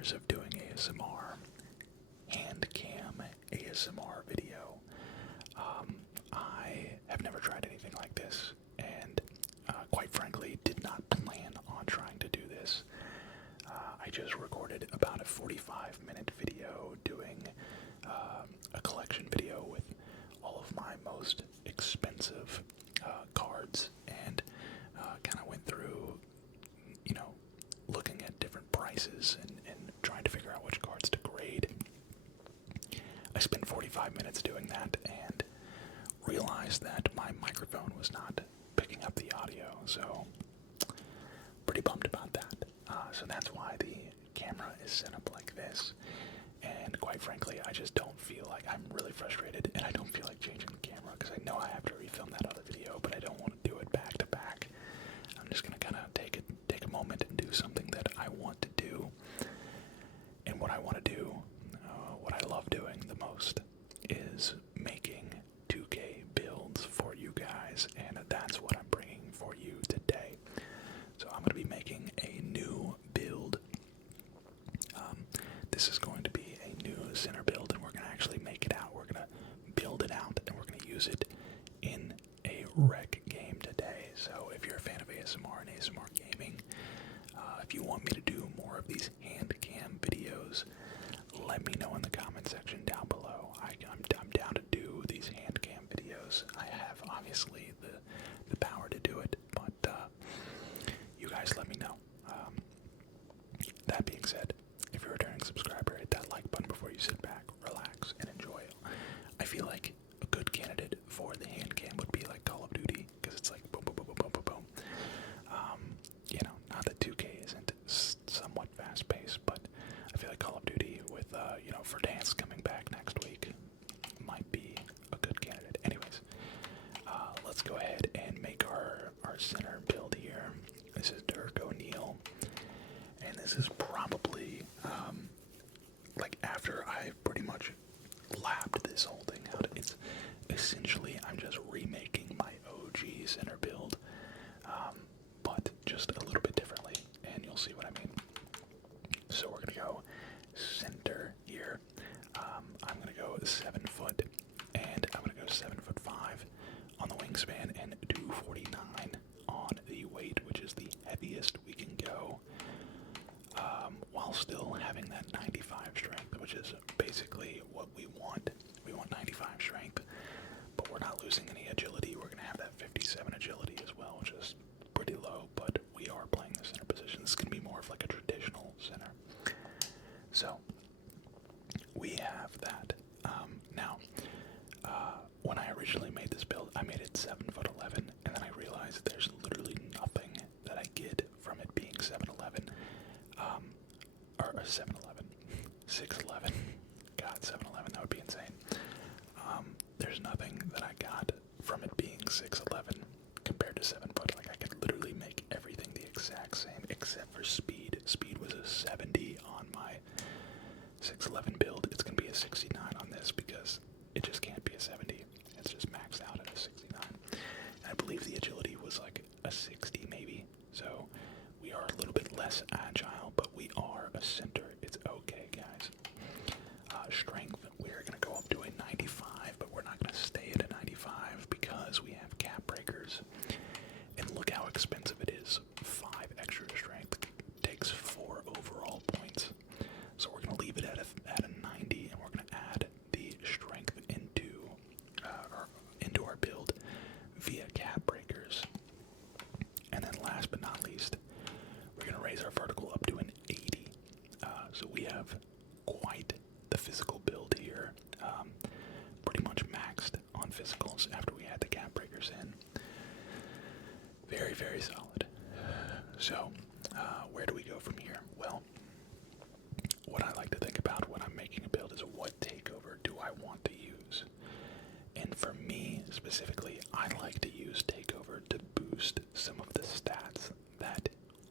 years of doing ASMR, hand cam ASMR video, I have never tried anything like this, and quite frankly, did not plan on trying to do this. I just recorded about a 45-minute video doing a collection video with all of my most expensive cards, and kind of went through, looking at different prices and trying to figure out which cards to grade. I spent 45 minutes doing that and realized that my microphone was not picking up the audio, so pretty bummed about that. So that's why the camera is set up like this, and quite frankly, I just don't feel like, I'm really frustrated, and I don't feel like changing the camera, because I know I have to refilm that other video, but I don't want to do it back to back. I'm just going to kind of take a moment and do something that I want to do, and what I want to do, what I love doing the most, is making 2K builds for you guys, and that's what I'm bringing for you today. So I'm going to be making a new build. This is going to be a new center build, and we're going to actually make it out. We're going to build it out, and we're going to use it in a rec game today. So if you're a fan of ASMR and ASMR gaming, if you want me to do more of these hand cam videos, let me know in the comment section down below. I'm down to do these hand cam videos. I have, obviously, the power to do it, but you guys let me know. That being said, if you're a returning subscriber, hit that like button before you sit back, relax, and enjoy. I feel like a good candidate for the hand cam would be like Call of Duty, because it's like boom, boom, boom, boom, boom, boom, boom. Not that 2K isn't somewhat fast-paced, but I feel like Call of Duty with, FORTNITE coming back next week might be a good candidate. Anyways, let's go ahead and make our center build here. This is Dirk O'Neill, and this is probably, after I've pretty much lapped this whole thing out. It's essentially, I'm just remaking my OG center build, but just a little bit differently, and you'll see what I mean. So we're going to go center here. I'm going to go 7 foot, and I'm going to go 7'5" on the wingspan, and 249 on the weight, which is the heaviest we can go, while still having that 95 strength, which is basically what we want. We want 95 strength, but we're not losing any agility. We're going to have that 57 agility as well, which is pretty low, but we are playing the center position. This is going to be more of like a traditional center. So, we have that. Now, when I originally made this build, I made it 7'11", and then I realized there's literally nothing that I get from it being 7'11", or 7'11", 6'11". God, 7'11", that would be insane. There's nothing that I got from it being 6'11" compared to 7 foot. Like, I could literally make everything the exact same except for speed. Speed was a 70 on my 6'11" build. It's going to be a 69 on this because it just can't be a 70. It's just maxed out at a 69. And I believe the agility was like a 60 maybe. So we are a little bit less agile, but we are a center. It's okay, guys. Strength, we're going to go up to a 95, but we're not going to stay at a 95 because we have cap breakers. And look how expensive it is. 5 extra strength takes 4 overall points. So we're going to leave it at a 90, and we're going to add the strength into our build via cap breakers. And then last but not least, we're going to raise our vertical up to an 80. So we have quite the physical build here. Pretty much maxed on physicals after we add the cap breakers in. Very, very solid. So, where do we go from here? Well, what I like to think about when I'm making a build is what takeover do I want to use? And for me, specifically, I like to use takeover to boost some of the stats that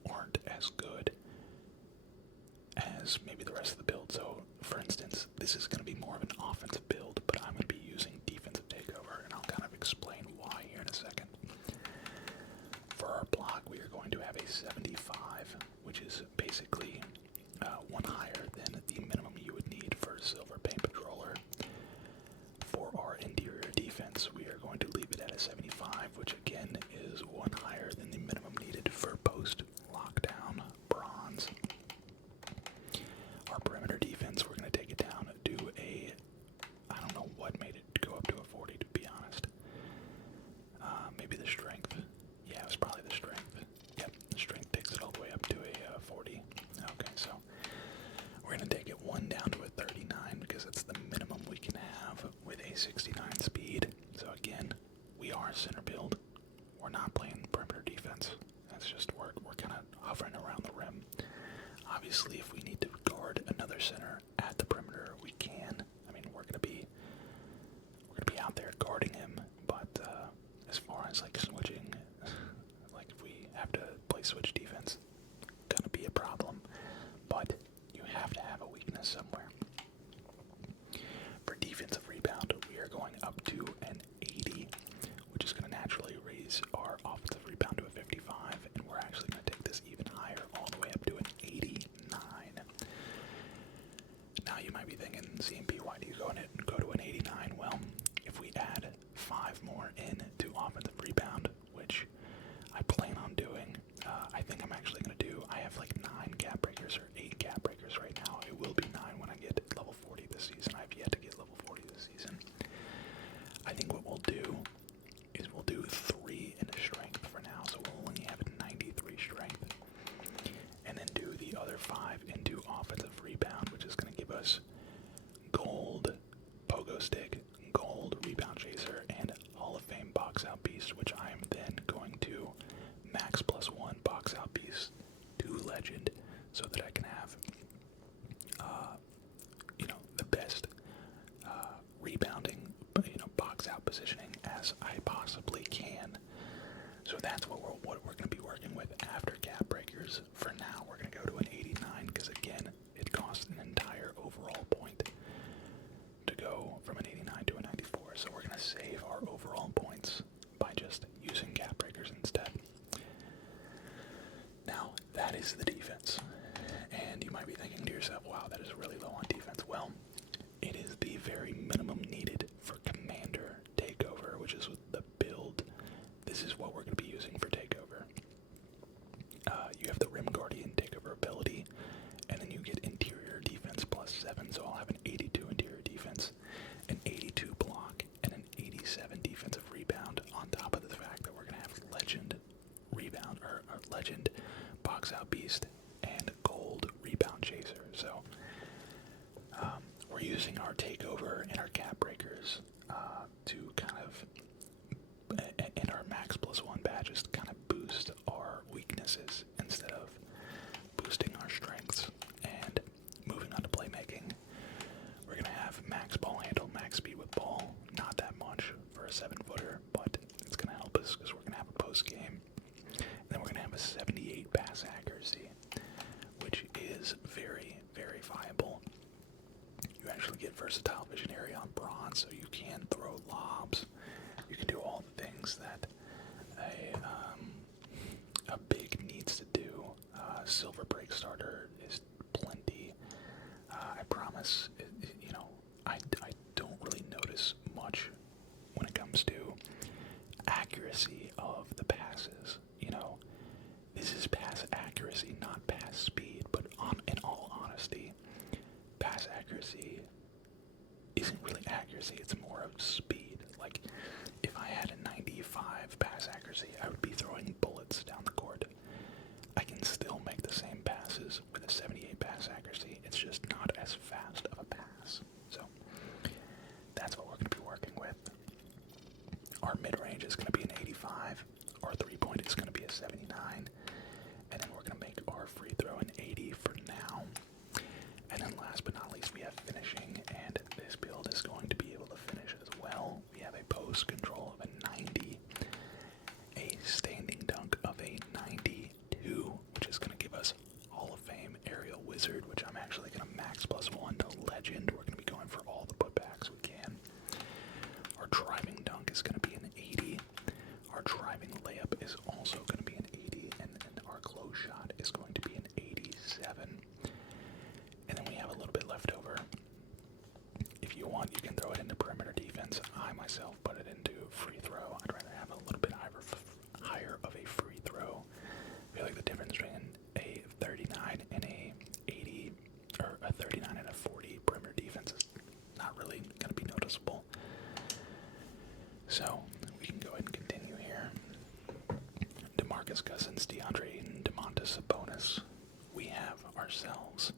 aren't as good as maybe the rest of the build. So, for instance, this is going to be more of an offensive build, but I'm going to be using defensive takeover, and I'll kind of explain why here in a second. For our block, we are going to have a 75, which is basically one higher than the minimum you would need for Silver Paint Patroller. For our interior defense, we are going to leave it at a 75, which again is one higher than the minimum needed for post-lockdown bronze. Our perimeter defense, we're going to take it down to a, I don't know what made it go up to a 40, to be honest. Maybe the strength. Yeah, it was probably the strength. Yep, the strength takes it all the way up to a 40. Okay, so we're going to take it one down to a 39 because it's the minimum we can have with a 69 speed. So again, we are center build. We're not playing perimeter defense. That's just, we're kind of hovering around the rim. Obviously, if we need to guard another center at the perimeter, we can. I mean, we're gonna be out there guarding him. But as far as like switching, like if we have to play switch defense, gonna be a problem. But you have to have a weakness somewhere. For defensive rebound, we are going up to an 80, which is going to naturally raise our offensive rebound to a 55, and we're actually going to take this even higher, all the way up to an 89. Now you might be thinking, CMP, why do you go to an 89? Well, if we add 5 more in to offensive rebound, which I plan on doing, I think I'm actually going to do, I have like 9 gap breakers or 8 gap breakers right now. It will be 9 when I get level 40 this season. I've yet to get level 40 this season. I think what we'll do is we'll do 3 in strength for now, so we'll only have 93 strength, and then do the other 5 into offensive rebound, which is going to give us gold pogo stick, gold rebound chaser, and Hall of Fame box out beast, which I am then going to max +1 box out beast to legend, so that I can have the best rebounding, box out positioning as I possibly can. So that's what we're going to be working with after gap breakers. For now, we're going to go to an 89 because again, it costs an entire overall point to go from an 89 to a 94. So we're going to save our overall points by just using gap breakers instead. Now, that is the defense. And you might be thinking to yourself, wow, that is really low on defense. Well, it is the very minimum needed for commander takeover, which is the build. This is what we're going to be using for takeover. You have the Rim Guardian takeover ability, and then you get interior defense +7, so I'll have an 82 interior defense, an 82 block, and an 87 defensive rebound, on top of the fact that we're going to have legend rebound, or legend box out beast, and gold rebound chaser. So we're using our takeover and our gap breakers to kind of, and our max +1 badges to kind of boost our weaknesses instead of boosting our strengths. And moving on to playmaking, we're going to have max ball handle, max speed with ball. Not that much for a 7-footer, but it's going to help us because we're going to have a post game. And then we're going to have a 78 pass accuracy, which is very, very viable. You actually get versatile visionary on bronze, so you can throw lobs. You can do all the things that a big needs to do. Silver break starter is plenty. I promise, I don't really notice much when it comes to accuracy of the passes. This is pass accuracy, not pass speed, but in all honesty, pass accuracy isn't really accuracy, it's more of speed. Like, if I had a 95 pass accuracy, I would be throwing bullets down the court. I can still make the same passes with a 78 pass accuracy, it's just not as fast of a pass. So, that's what we're going to be working with. Our mid-range is going to be an 85, our 3-point is going to be a 79, and then we're going to make our free throw an 80 for now. And then last but not least, we have finishing, and this build is going to be able to finish as well. We have a post control of a 90, a standing dunk of a 92, which is going to give us Hall of Fame aerial wizard, which I'm actually going to max +1 to legend. We're going to be going for all the putbacks we can. Our driving dunk is going to be an 80. Our driving layup is also going to be an 80, and our close shot is going to be an 87. defense. I myself put it into free throw. I'd rather have a little bit higher of a free throw. I feel like the difference between a 39 and a 80, or a 39 and a 40 perimeter defense is not really going to be noticeable. So we can go ahead and continue here. DeMarcus Cousins, DeAndre Ayton, Domantas Sabonis. We have ourselves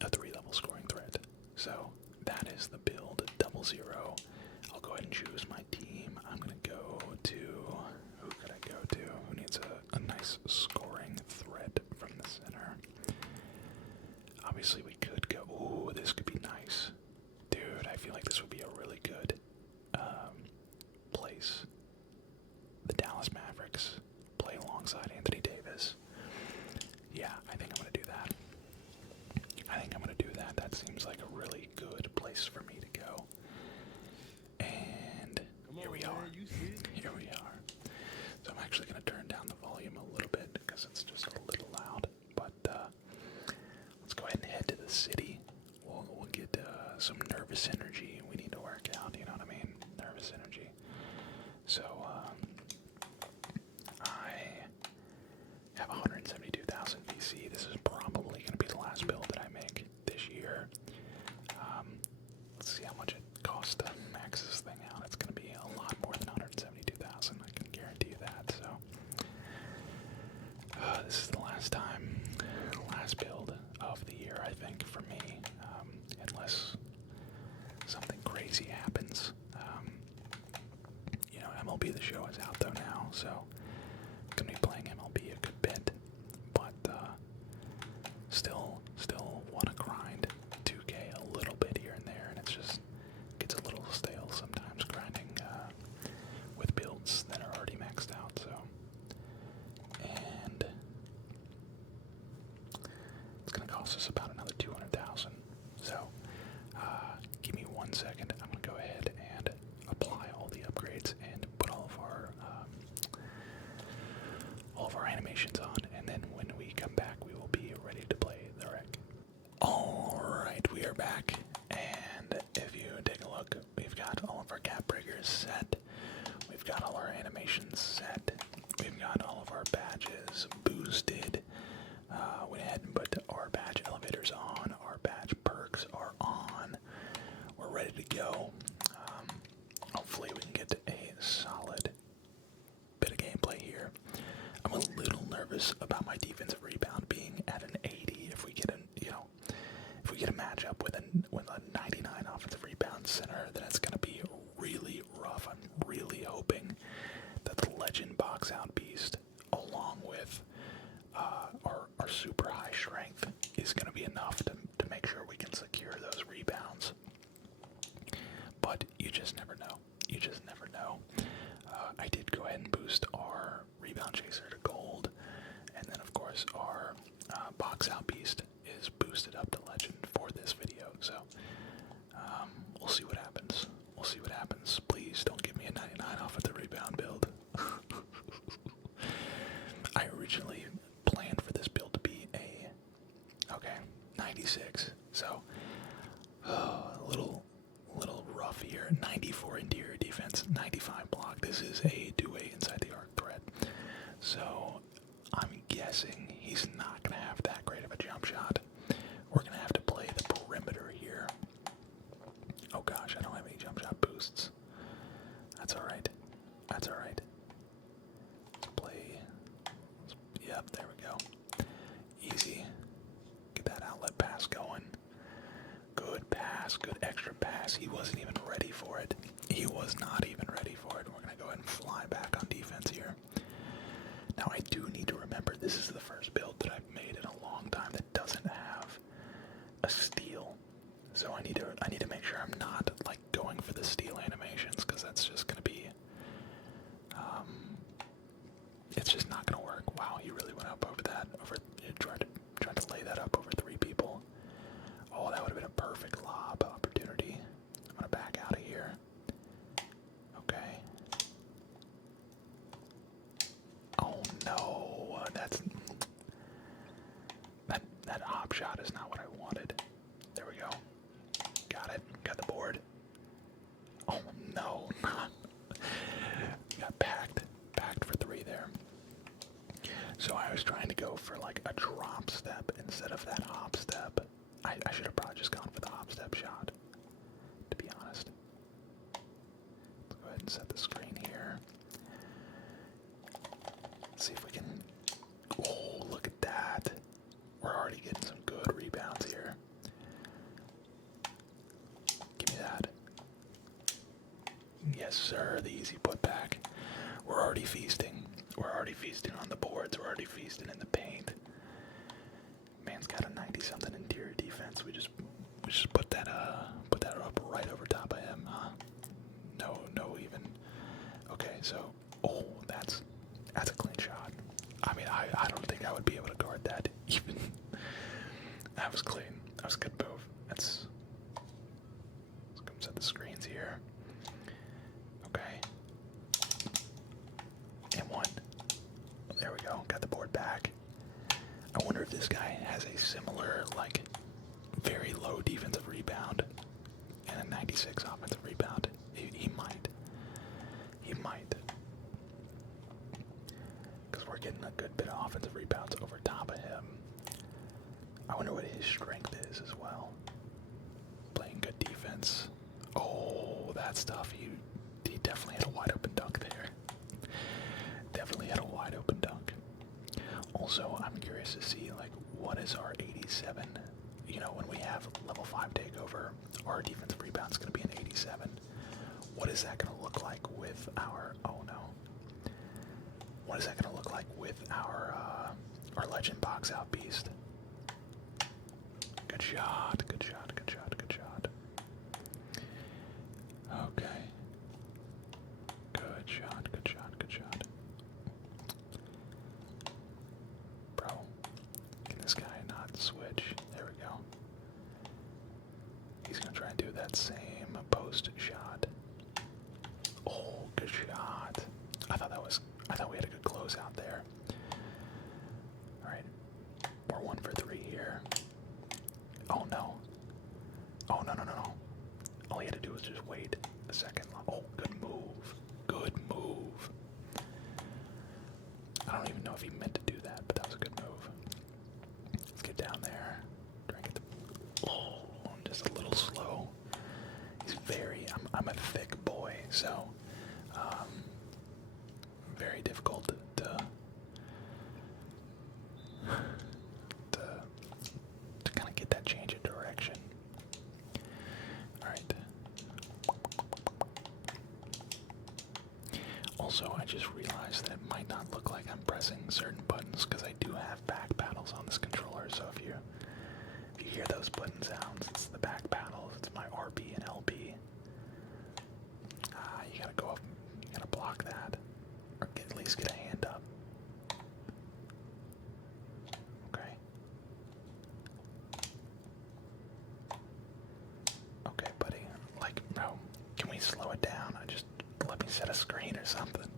a 3-level scoring threat. So that is the build, 0-0. I'll go ahead and choose my team. I'm going to go to, who could I go to? Who needs a nice scoring threat from the center? Obviously we could go, ooh, this could be nice. Dude, I feel like this would be a really good place. The Dallas Mavericks play alongside Anthony Davis. Yeah, I think I'm going to do that. That seems like a really good place for me to go. And here we are. Here we are. So I'm actually going to turn down the volume a little bit because it's just a little loud. But let's go ahead and head to the city. We'll get some nervous energy we need to work out, you know what I mean? Nervous energy. So I have 172,000 VC. This is probably going to be the last build that I make this year. Let's see how much it costs to max this thing out. It's going to be a lot more than 172,000. I can guarantee you that. So this is the last build of the year, I think, for me, unless something crazy happens. You know, MLB The Show is out though now, so I'm gonna be playing MLB a good bit, but still want to grind 2K a little bit here and there, and it just gets a little stale sometimes grinding with builds that are already maxed out. So, and it's gonna cost us about another 200,000. So, give me 1 second. I'm gonna go ahead and apply all the upgrades and put all of our animations on, and then when we come back, we will be ready to play the rec. Alright, we are back, and if you take a look, we've got all of our cap breakers set, we've got all our animations set, we've got all of our badges boosted. Went ahead and put our badge elevators on, our badge perks are on, we're ready to go. Hopefully we can get a solid bit of gameplay here. I'm a little nervous about my defensive rebound being at an 80. If we get a matchup with a 99 offensive rebound center, then it's gonna be really rough. I'm really hoping that the legend box out beast, along with our super high strength, is gonna be enough to make sure we can secure those rebounds. But you just never know. You just never know. I did go ahead and boost our rebound chaser to gold, and then of course our box out beast is boosted up to legend for this video. So we'll see what happens. We'll see what happens. Please don't give me a 99 off of the rebound build. I originally planned for this build to be a 96. So a little rough here. 94 interior defense, 95 block. This is a two-way inside the arc threat. So I'm guessing he's not going to have that great of a jump shot. We're going to have to play the perimeter here. Oh gosh, I don't have any jump shot boosts. That's alright. That's alright. Let's play. Yep, there we go. Easy. Get that outlet pass going. Good pass, good extra pass. He wasn't even ready for it. He was not even ready for it. We're going to go ahead and fly back on defense here. Now I do need to remember this is the first build that I've made in a long time that doesn't have a steal. So I need to make sure I'm not like going for the steal animations, because that's just going to be it's just not going to work. Wow, he really went up over that. Tried to lay that up over 3 people. Oh, that would have been a perfect lob opportunity. I'm going to back out of here. Okay. for like a drop step instead of that hop step. I should have probably just gone for the hop step shot, to be honest. Let's go ahead and set the screen here. Let's see if we can. Oh, look at that. We're already getting some good rebounds here. Give me that. Yes, sir, the easy putback. We're already feasting. We're already feasting on the boards. We're already feasting in the paint. Man's got a 90-something interior defense. We just put that up right over top of him. No even. Okay, so that's a clean shot. I mean, I don't think I would be able to guard that even. That was clean. That was a good move. Let's come set the screens here. Okay. And one. There we go. Got the board back. I wonder if this guy has a similar, like, very low defensive rebound and a 96 offensive rebound. He might. He might. Because we're getting a good bit of offensive rebounds over top of him. I wonder what his strength is as well. Playing good defense. Oh, that stuff. He definitely had a wide open dunk there. Definitely had a wide open dunk. Also, I'm curious to see, like, what is our 87? You know, when we have level 5 takeover, our defensive rebound's going to be an 87. What is that going to look like with our... Oh, no. What is that going to look like with our legend box out beast? Good shot, good shot, good shot, good shot. Okay. Good shot, good shot, good shot. Bro, can this guy not switch? There we go. He's gonna try and do that same post shot. Oh, good shot. I thought we had a good closeout there. Alright. We're 1 for 3 here. Oh no. Oh no. All he had to do was just wait a second. Oh, good move. Good move. I don't even know if he meant to do that, but that was a good move. Let's get down there. Try and get the... Oh, I'm just a little slow. He's very... I'm a thick boy, so... very difficult to kind of get that change in direction. Alright. Also, I just realized that it might not look like I'm pressing certain buttons because I do have back paddles on this controller, so if you hear those button sounds, it's the back paddles, it's my RB and LB. You gotta go up, you gotta block that, or at least get a hand up. Okay. Okay, buddy. Like, bro, can we slow it down? Let me set a screen or something.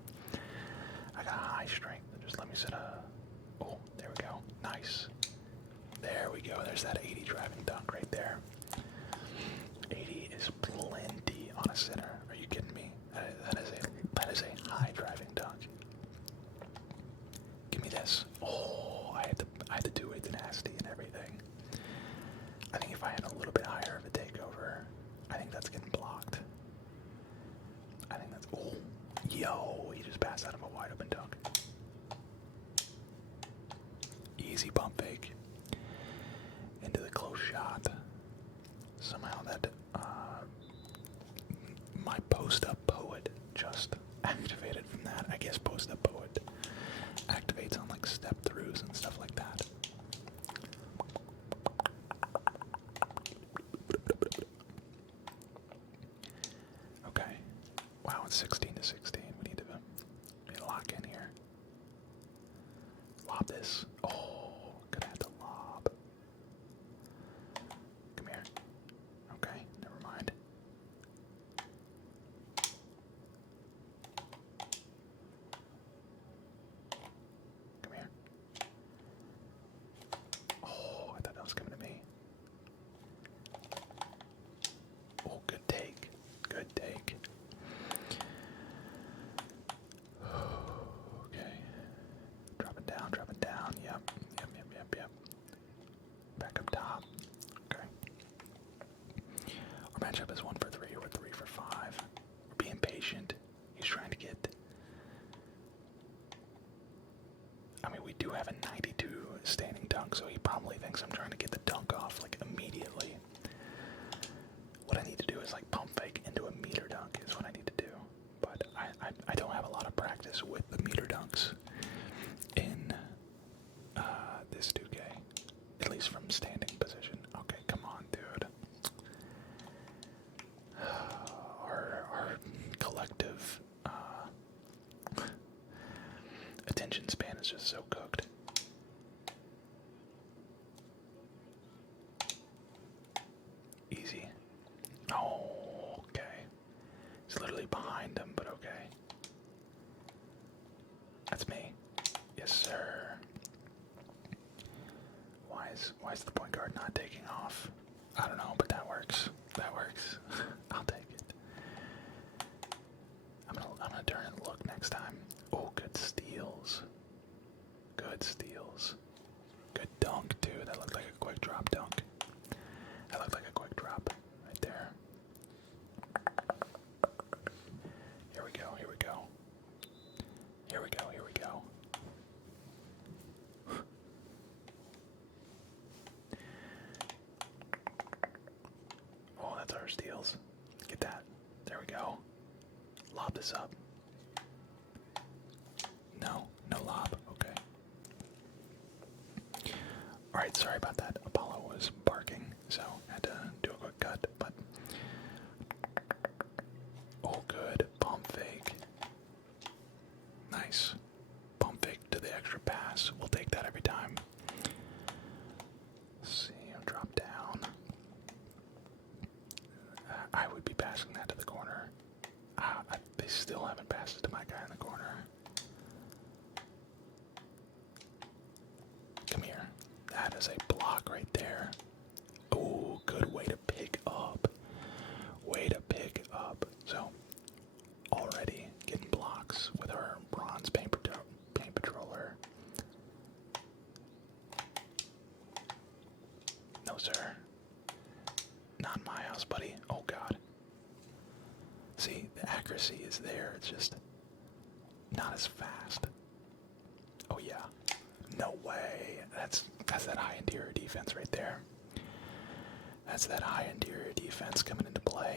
I got high strength. Just let me set a... Oh, there we go. Nice. There we go. There's that 80 driving dunk right there. 80 is plenty on a center. Are you kidding me? That is a high driving dunk. Give me this. Oh, I had to do it nasty and everything. I think if I had a little bit higher of a takeover, I think that's getting blocked. I think that's... Oh, yo, he just passed out of a wide open dunk. Easy pump fake. Into the close shot. Somehow that, my post-up poet just activated from that. I guess post-up poet activates on, like, step-throughs and stuff like that. Okay. Wow, it's 16 to 16. We need to lock in here. Lob this. Oh, gonna have to lob. Come here. Okay, never mind. matchup is 1-for-3. We're 3-for-5. We're being patient. He's trying to get... I mean, we do have a 92 standing dunk, so he probably thinks I'm trying to get the dunk off, like, immediately. What I need to do is, like, pump fake into a meter dunk is what I need to do. But I don't have a lot of practice with the meter dunks in this 2K. At least from standing position. Okay, come on, dude. Our collective attention span is just so cooked. Easy. Oh, okay. He's literally behind him, but okay. That's me. Yes, sir. Why is the point guard not taking off? I don't know, but that works. That works. I'll take it. I'm gonna turn and look next time. Oh, good steals. Good steals. Good dunk too. That looked like a quick drop dunk. That looked like a quick drop right there. Here we go. Here we go. Here we go. Here we go. Oh, that's our steals. Get that. There we go. Lob this up. No, no lob. Okay. Alright, sorry about that. Apollo was barking, so I had to do a quick cut, but... Oh, good. Pump fake. Nice. Pump fake to the extra pass. We'll take that every time. Let's see, I'll drop down. I would be passing that to the corner. They still haven't passed it to my guy in the corner. Come here. That is a block right there. Oh, good way to pick up. Way to pick up. So, already getting blocks with our bronze paint patroller. No, sir. Not in my house, buddy. Oh, God. See, the accuracy is there. It's just not as fast. Oh, yeah. No way. That's that high interior defense right there. That's that high interior defense coming into play.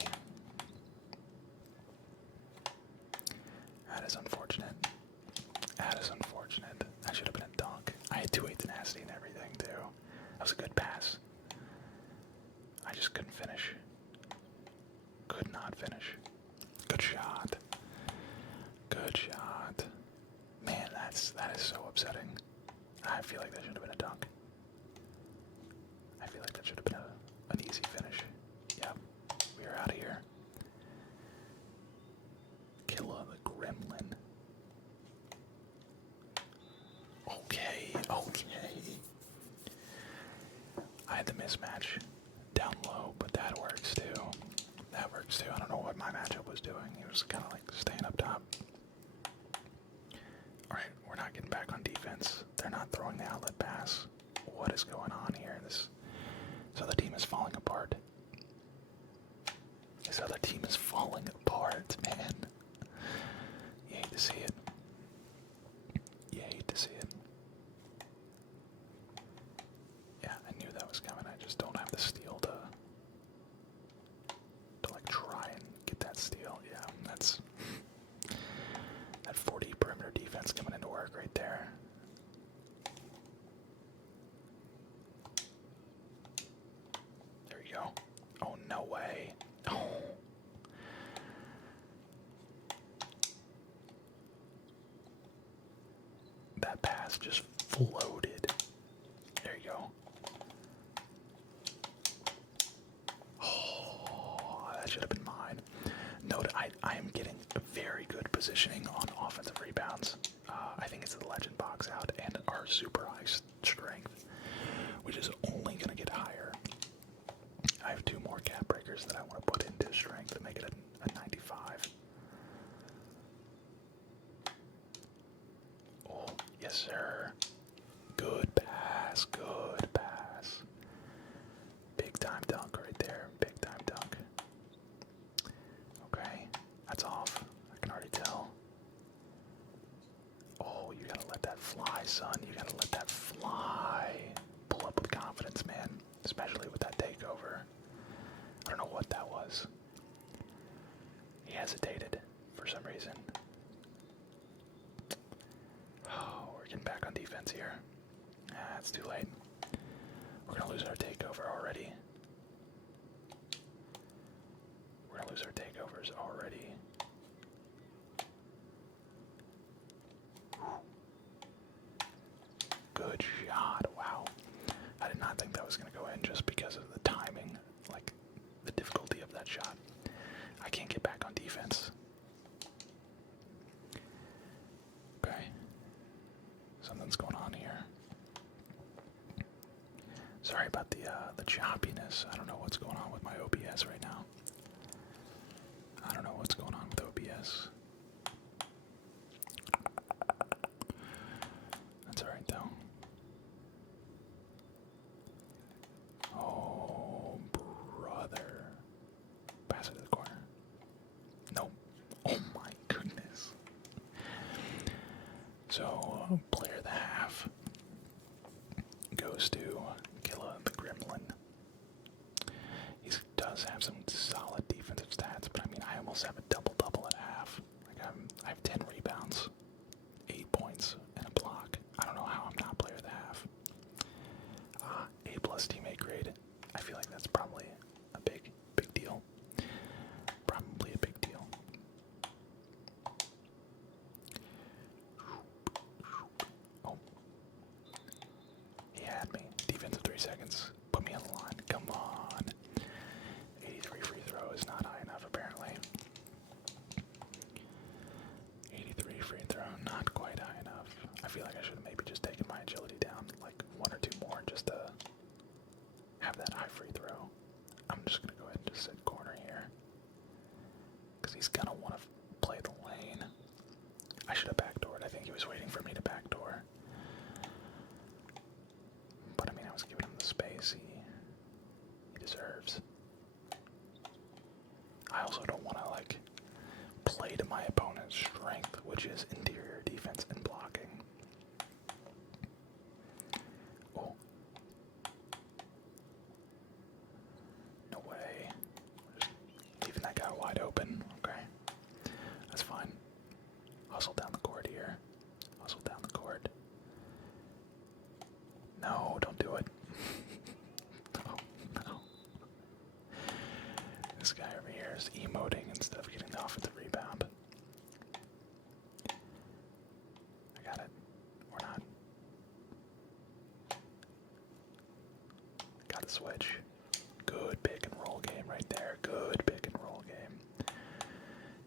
That is unfortunate. That is unfortunate. That should have been a dunk. I had 2-8 tenacity and everything, too. That was a good pass. I just couldn't finish. Could not finish. Good shot. Good shot. Man, that is so upsetting. I feel like that should have been a dunk. I feel like that should have been an easy finish. Yep. We are out of here. Killa the Gremlin. Okay, okay. I had the mismatch down low, but that works too. That works too. I don't know what my matchup was doing. He was kind of like staying up top. Alright, we're not getting back on defense. They're not throwing the outlet pass. What is going on here? This other team is falling apart. This other team is falling apart, man. You hate to see it. You hate to see it. Yeah, I knew that was coming. I just don't have the steal to like try and get that steal. Yeah, that's that 40 perimeter defense coming into work right there. There you go. Oh, no way. Oh. That pass just floated. There you go. Oh, that should have been mine. Note, I am getting very good positioning on offensive rebounds. I think it's the legend box out and our super high strength, which is only going to get higher. I have 2 more cap breakers that I want to put into strength to make it a 95. Oh, yes, sir. Good pass, good pass. Big time dunk right there, big time dunk. fly, son. You gotta let that fly. Pull up with confidence, man. Especially with that takeover. I don't know what that was. He hesitated for some reason. Oh, we're getting back on defense here. Ah, it's too late. We're gonna lose our takeover already. We're gonna lose our takeovers already. Good shot. Wow. I did not think that was gonna go in just because of the timing, like the difficulty of that shot. I can't get back on defense. Okay. Something's going on here. Sorry about the choppiness. I don't know what's going on with my OBS right now. I don't know what's going on with OBS. That's alright though. Oh, brother. Pass it to the corner. Nope. Oh my goodness. So, player of the half goes to Killa the Gremlin. He does have some solid defensive stats, but I mean, I almost have a double-double at half. Like I have 10 rebounds, 8 points, and a block. I don't know how I'm not player of the half. A+ teammate grade. I feel like that's probably a big deal. Probably a big deal. Oh. He had me. Defensive 3 seconds. Put me on the line. Come on. 83 free throw is not high enough, apparently. 83 free throw, not quite high enough. I feel like I should have maybe just taken my agility down like 1 or 2 more just to have that high free throw. I'm just going to go ahead and just sit corner here. Because he's going to want to play the lane. I should have backdoored. I think he was waiting for me to backdoor. But I mean, I was giving him the space he deserves. I also don't want to like play to my opponent's strength, which is interior defense and blocking. Oh. No way. Just leaving that guy wide open. Okay. That's fine. Hustle down the court here. Hustle down the court. No, don't do it. No. This guy over here is emoting instead of getting the offensive rebound. I got it. Or not. Got the switch. Good pick and roll game right there. Good pick and roll game.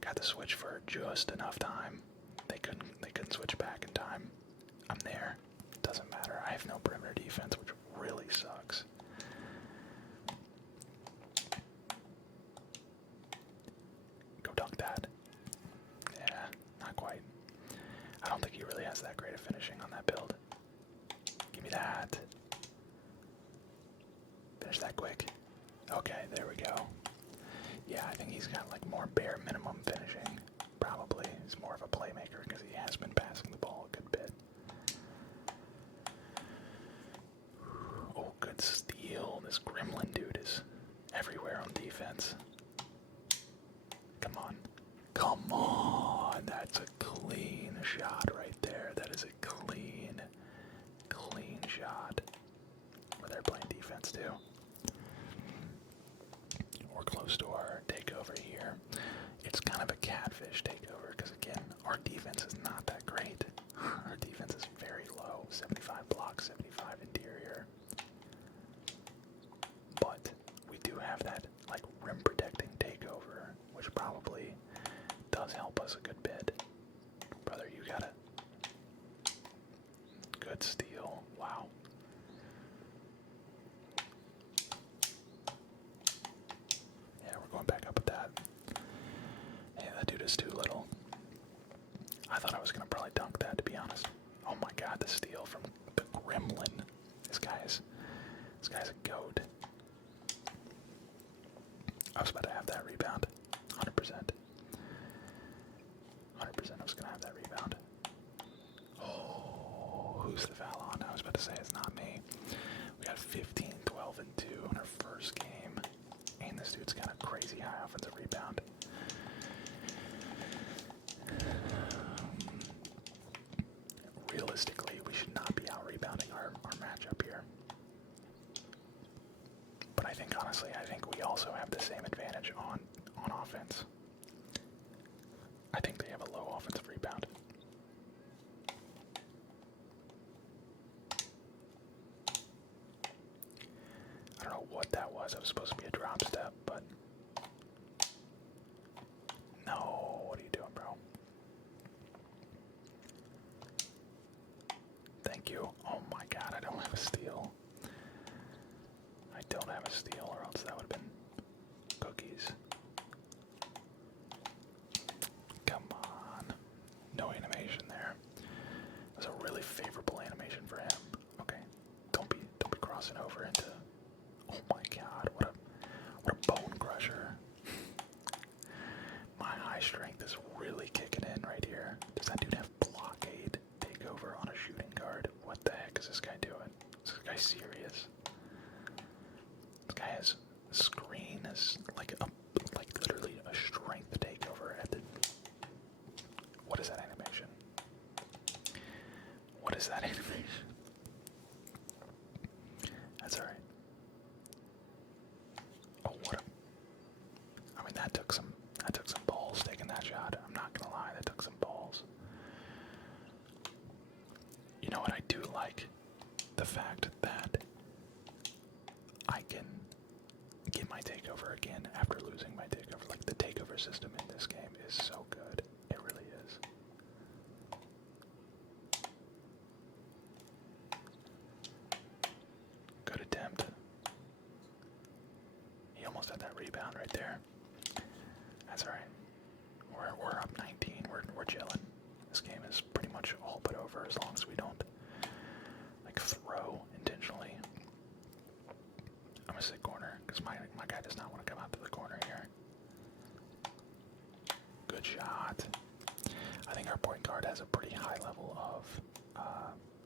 Got the switch for just enough time. They couldn't switch back in time. I'm there. Doesn't matter. I have no perimeter defense, which really sucks. Go dunk that. Yeah, not quite. I don't think he really has that great of finishing on that build. Give me that. Finish that quick. Okay, there we go. Yeah, I think he's got like more bare minimum finishing. Probably. He's more of a playmaker because he has been passing the ball a good bit. Oh, good steal. This gremlin dude is everywhere on defense. Come on. Come on. That's a clean shot right there. That is a clean shot. Where they're playing defense too. We're close to our takeover here. It's kind of a catfish takeover because, again, our defense is not that great. Our defense is very low. 75 blocks, 75 interior. But we do have that, like, rim protecting takeover, which probably does help us a good bit. Brother, you got it. Good steal. Wow. Yeah, we're going back up with that. Yeah, that dude is too little. I thought I was going to probably dunk that, to be honest. Oh my god, the steal from the gremlin. This guy's a goat. I was about to have that rebound. 100%. 100% I was going to have that rebound. Oh, Honestly, I think we also have the same advantage on offense. I think they have a low offensive rebound. I don't know what that was. It was supposed to be a drop step, but no. What are you doing, bro? Thank you. Oh my god, I don't have a steal. I don't have a steal, or else that would have been cookies. Come on. No animation there. It was a really favorable animation for him. Okay. Don't be crossing over into. Oh my god, what a bone crusher. My high strength is really kicking in right here. Does that dude have blockade takeover on a shooting guard? What the heck is this guy doing? Is this guy serious? This guy has a screen as like literally a strength takeover at the. What is that animation? What is that animation? That's alright. Oh, what a. I mean, that took some balls taking that shot. I'm not gonna lie, that took some balls. You know what I do like? The fact that I can get my takeover again after losing my takeover. Like, the takeover system in this game is so good. It really is. Good attempt. He almost had that rebound right there. That's alright. We're up 19. We're chilling. This game is pretty much all but over as long as we don't like throw intentionally. I'm gonna sit corner because my guy does not want to come out to the corner here. Good shot. I think our point guard has a pretty high level of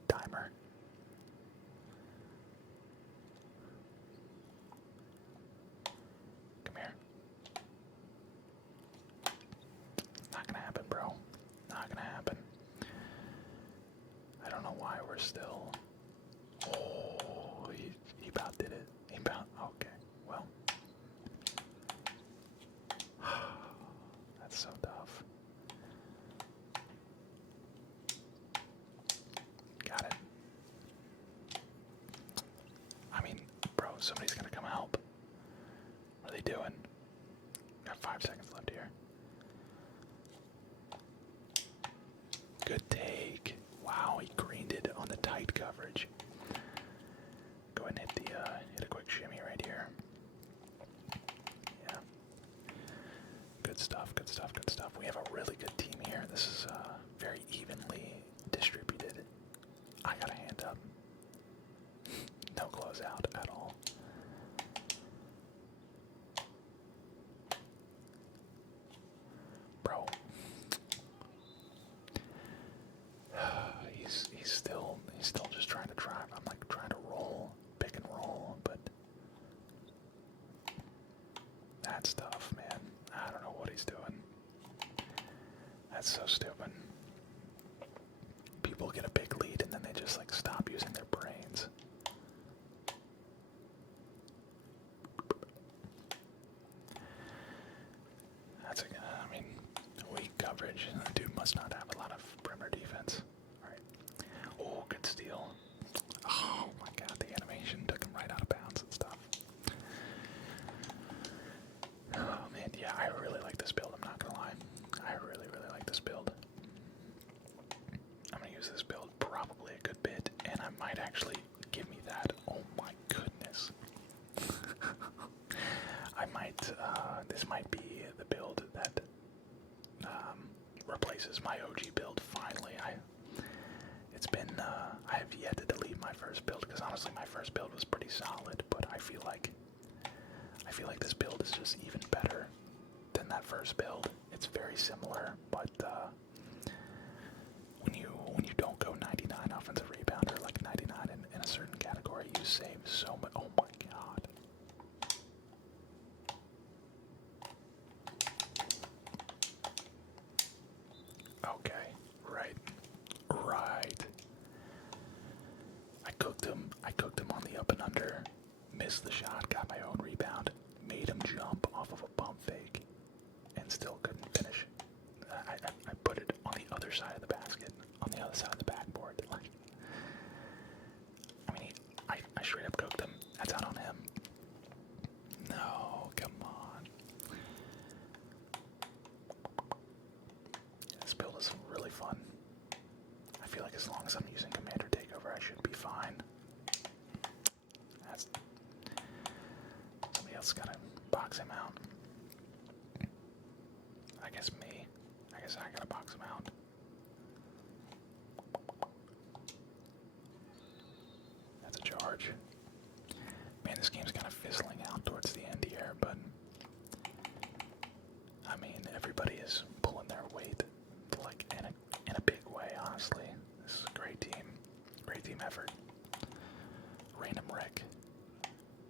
timer. Come here. Not gonna happen, bro. Not gonna happen. I don't know why we're still. Oh, he about did it. He about. Okay, well. That's so tough. Got it. I mean, bro, somebody's gonna come help. What are they doing? Got 5 seconds left here. Good take. Wow, he greened it on the tight coverage. Go ahead and hit a quick shimmy right here. Yeah. Good stuff, good stuff, good stuff. We have a really good team here. This is very evenly distributed. I got a hand up. No closeout at all. Bro. He's still just trying to drive. I'm like trying to roll, pick and roll, but that's tough, man. I don't know what he's doing. That's so stupid. People get a big lead and then they just like stop using their brains. That's I mean, weak coverage. That dude must not have a lot of perimeter defense. Alright. Oh, good steal. Oh my god, the animation took him right out of bounds and stuff. Oh man, yeah, I really like this build, I'm not gonna lie. I really, really like this build. I'm gonna use this build probably a good bit, and I might actually give me that. Oh my goodness. I might, this might be the build that replaces my OG build finally. It's been, I have yet to delete my first build, because honestly my first build was pretty solid, but I feel like this build is just even better than that first build. It's very similar, but when you don't go 99 offensive rebound or like 99 in a certain category, you save so much. Oh my god. Okay, right. I cooked him on the up and under Missed the shot, got my own rebound, made him jump off of a pump fake, and still couldn't finish. I put it on the other side of the basket, on the other side of the backboard. Like, I mean, I straight up cooked him. That's out on him. No, come on. This build is really fun. I feel like as long as I'm using Commander Takeover, I should be fine. That's... Somebody else gotta box him out. I guess me. I guess I gotta box him out. That's a charge. Man, this game's kind of fizzling out towards the end here, but I mean, everybody is pulling their weight, like in a big way. Honestly, this is a great team effort. Random wreck,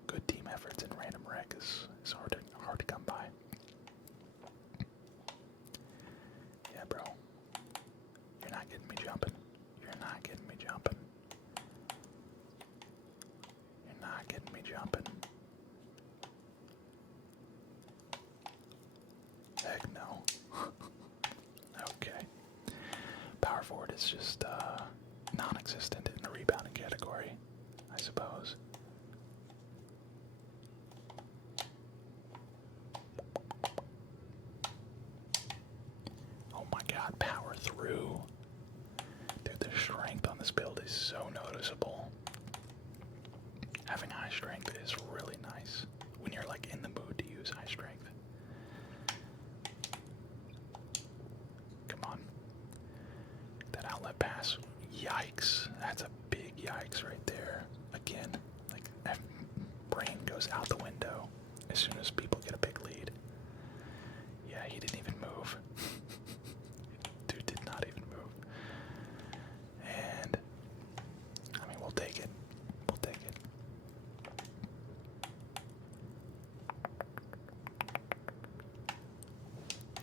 good team efforts in random wreck is hard to come by. Yeah, bro, you're not getting me jumping. You're not getting me jumping. You're not getting me jumping. Heck no. Okay. Power forward is just non-existent in the rebounding category, I suppose. Oh my god, power through. Dude, the strength on this build is so noticeable. Having high strength is really nice when you're like in the mood to use high strength. Come on. That outlet pass. Yikes. That's a big yikes right there. Again, like that brain goes out the window as soon as people get a big lead. Yeah, he didn't even move. Dude did not even move. And I mean, we'll take it. We'll take it.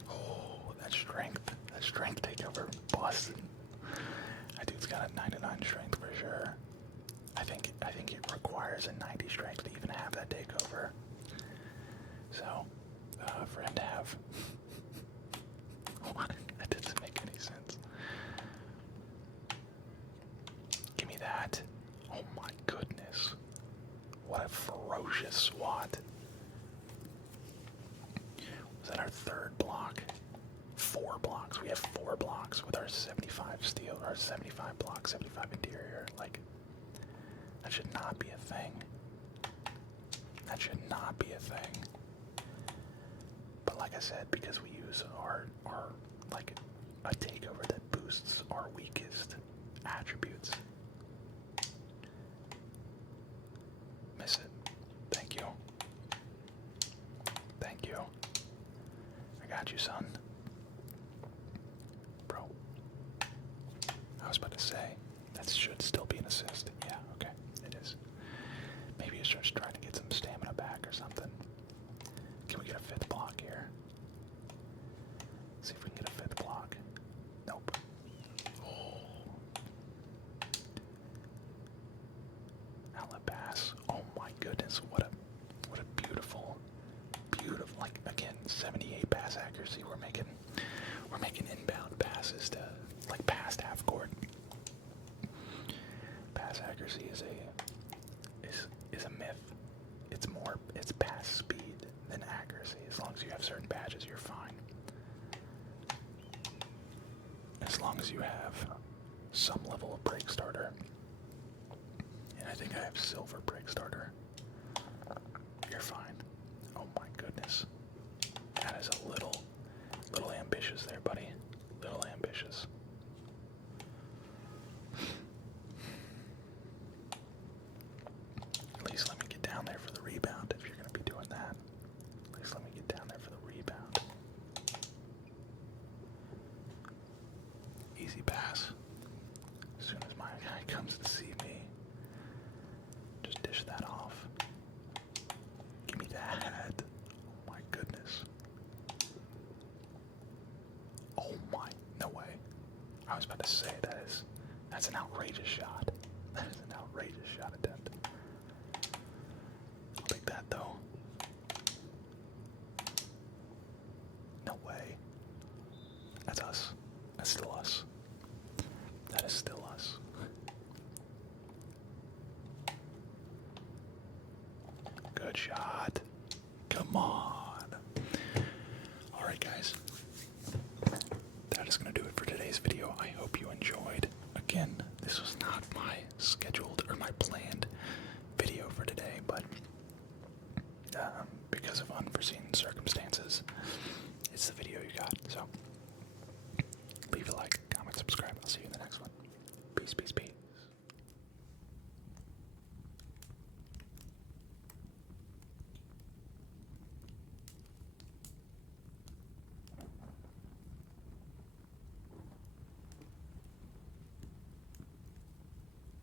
Oh, that strength takeover, Boston. That dude's got a 99 strength for sure. I think it requires a 90 strength to even have that takeover. So, for him to have, what? That doesn't make any sense. Give me that. Oh my goodness. What a ferocious swat. Was that our third block? 4 blocks. We have 4 blocks with our 75 steel, our 75 block, 75 interior. Like, that should not be a thing. That should not be a thing. But like I said, because we use our like a takeover that boosts our weakest attributes. Miss it. Thank you. Thank you. I got you, son. Bro. I was about to say, that should still be an assist. Yeah, okay, it is. Maybe it's just trying to get some stamina back or something. Can we get a 5th block here? See if we can get a 5th block. Nope. Oh. Outlet pass. Oh my goodness, what a beautiful, like again, 78 pass accuracy. We're making inbound passes to like past half court. Pass accuracy is a myth. It's pass speed than accuracy. As long as you have certain badges, you're fine. As long as you have some level of break starter. And I think I have silver break starter. You're fine. Oh my goodness. That is a little ambitious there, buddy. Little ambitious. At least let me get down there for the rebound if you're going to be doing that. At least let me get down there for the rebound. Easy pass. As soon as my guy comes to see me, just dish that off. Give me that. Oh my goodness. Oh my, no way. I was about to say that's an outrageous shot. That is an outrageous shot attempt. that, though. No way. That's us. That's still us. That is still us. Good shot. Come on. Alright, guys. That is going to do it for today's video. I hope you enjoyed. Again, this was not my scheduled or my planned video for today, but because of unforeseen circumstances, it's the video you got.